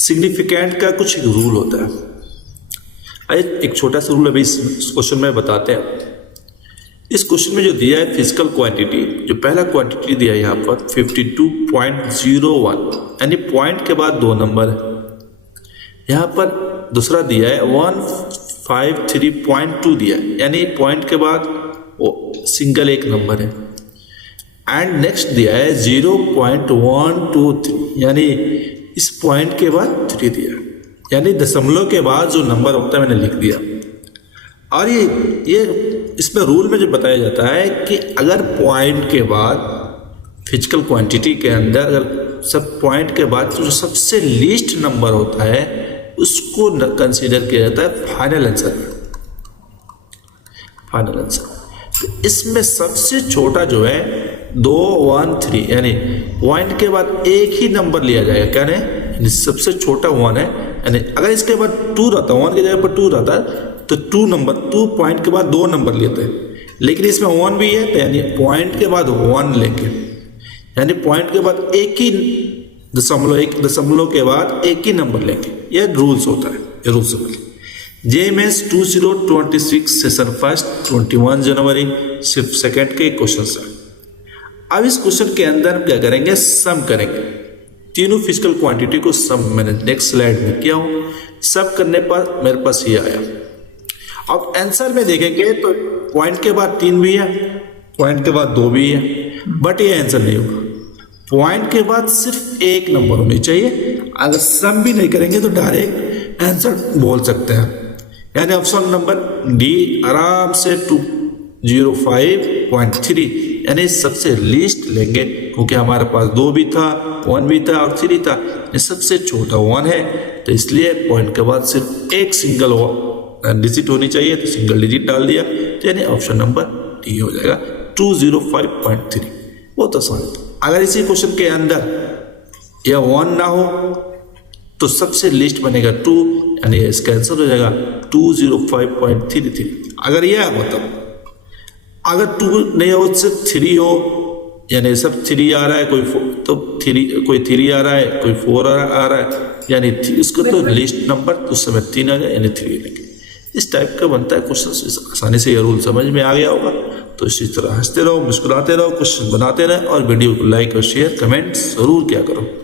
Significant का कुछ rule होता है। एक छोटा सा रूल अभी इस क्वेश्चन में बताते हैं। इस क्वेश्चन में जो दिया है फिजिकल क्वांटिटी, जो पहला क्वांटिटी दिया है यहाँ पर 52.01, यानी पॉइंट के बाद 2 नंबर है। यहाँ पर दूसरा दिया है 153.2 दिया है, यानी पॉइंट के बाद सिंगल एक नंबर है। एंड नेक्स्ट दिया है 0.123, यानी इस पॉइंट के बाद 3 दिया, यानी दशमलव के बाद जो नंबर होता है मैंने लिख दिया। और ये इसमें रूल में जो बताया जाता है कि अगर पॉइंट के बाद फिजिकल क्वांटिटी के अंदर अगर सब पॉइंट के बाद जो सबसे लीस्ट नंबर होता है उसको कंसीडर किया जाता है फाइनल आंसर। तो इसमें सबसे छोटा जो है 213, यानी पॉइंट के बाद एक ही नंबर लिया जाएगा। क्या है, सबसे छोटा 1 है, यानी अगर इसके बाद 2 रहता, 1 की जगह पर 2 रहता तो 2 पॉइंट के बाद 2 नंबर लेते हैं, लेकिन इसमें 1 भी है, तो यानी पॉइंट के बाद 1 लेंगे, यानी पॉइंट के बाद एक दशमलव के बाद एक ही नंबर लेंगे। यह रूल्स होता है, ये रूल्स समझिए। JMS 2026 सेशन फर्स्ट 21 जनवरी सिर्फ सेकेंड के क्वेश्चन है। अब इस क्वेश्चन के अंदर हम क्या करेंगे, सम करेंगे तीनों फिजिकल क्वांटिटी को। सम मैंने नेक्स्ट स्लाइड में किया हूँ। सब करने पर मेरे पास ये आया। अब आंसर में देखेंगे तो पॉइंट के बाद 3 भी है, पॉइंट के बाद 2 भी है, बट ये आंसर नहीं होगा। पॉइंट के बाद सिर्फ एक नंबर होनी चाहिए। अगर सम भी नहीं करेंगे तो डायरेक्ट आंसर बोल सकते हैं, यानी ऑप्शन नंबर डी आराम से 205.3, यानी सबसे लीस्ट लेंगे, क्योंकि हमारे पास 2 भी था, 1 भी था और 3 था। ये सबसे छोटा 1 है, तो इसलिए पॉइंट के बाद सिर्फ एक सिंगल डिजिट होनी चाहिए, तो सिंगल डिजिट डाल दिया, तो यानी ऑप्शन नंबर डी हो जाएगा 205.3। बहुत आसान। अगर इसी क्वेश्चन के अंदर यह 1 ना हो तो सबसे लिस्ट बनेगा 2, यानी इसका आंसर हो जाएगा 205.33। अगर यह हो तब, अगर 2 नहीं हो सिर्फ 3 हो, यानी सब 3 आ रहा है, कोई 3 आ रहा है, कोई 4 आ रहा है, यानी इसको तो लिस्ट नंबर तो उस समय 3 आ जाए, यानी 3 लेंगे। इस टाइप का बनता है क्वेश्चन। आसानी से ये रूल समझ में आ गया होगा। तो इसी तरह हंसते रहो, मुस्कुराते रहो, क्वेश्चन बनाते रहो और वीडियो को लाइक और शेयर कमेंट जरूर किया करो।